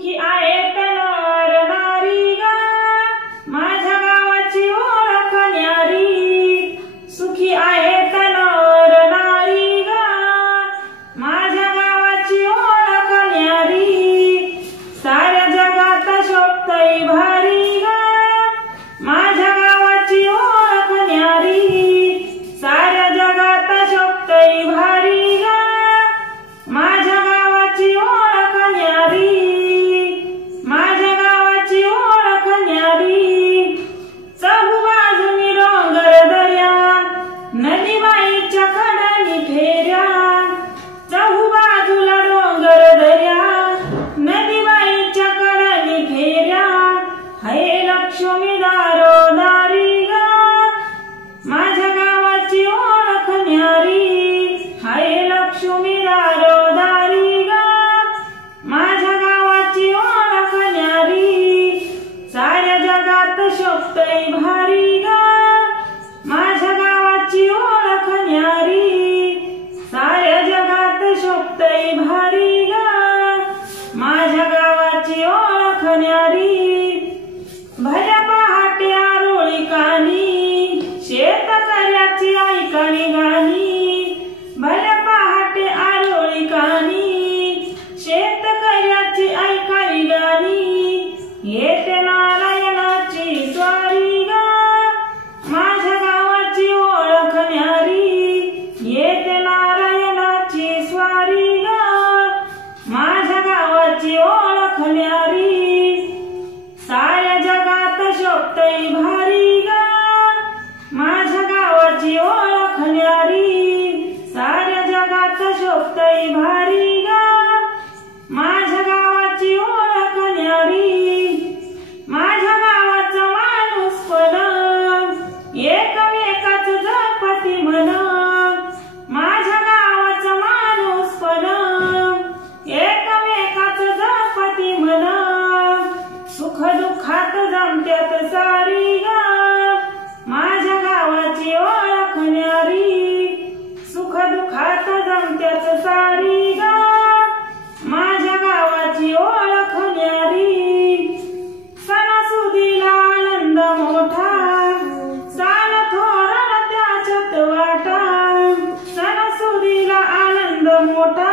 सुखी आहेत नर नारी ग, माझ्या गावाची ओळख न्यारी. सुखी आहेत नर नारी ग, माझ्या गावाची ओळख न्यारी. साऱ्या जगात शोभतय भारी ग, माझ्या गावाची ओळख न्यारी. साऱ्या जगात शोभतय भारी ग, माझ्या गावाची ओळख न्यारी. माझ्या गावाची ओळख न्यारी. चहूबाजूनी डोंगर दर्या, नदीबाईच्या कडानी फेऱ्या. चहूबाजूला डोंगर दर्या, नदीबाईच्या कडानी फेऱ्या. हे लक्ष्मी दारोदारी ग, माझ्या गावाची ओळख न्यारी. हे लक्ष्मी दारोदारी ग, माझ्या गावाची ओळख न्यारी. साऱ्या जगात शोभतय भारी ग, माझ्या गावाची ओळख न्यारी. साऱ्या जगात शोभतय भारी ग, माझ्या गावाची ओळख न्यारी. भल्या पहाटे आरोळी कानी, शेतकऱ्याची ऐकावी गाणी. भल्या पहाटे आरोळी कानी, शेतकऱ्याची ऐकावी गाणी. येते नारायणाची स्वारी ग, माझ्या गावाची ओळख न्यारी. येते नारायणाची स्वारी ग, माझ्या गावाची ओळख न्यारी. साऱ्या जगात शोभतय भारी ग, माझ्या गावाची ओळख न्यारी. साऱ्या जगात शोभतय भारी ग, माझ्या गावाची ओळख न्यारी. माझ्या गावाचा माणूस पण एकमेकाच जपती म्हण. माझ्या गावाचा माणूस पण एकमेकाच जपती म्हण. सुख दुःखात जमत्यात सारी ग, माझ्या गावाची ओळख न्यारी. सुख दुःखात जमत्यात सारी ग, माझ्या गावाची ओळख न्यारी. सणासुदीला आनंद मोठा, सान थोरला त्याच्यात वाटा. सणासुदीला आनंद मोठा,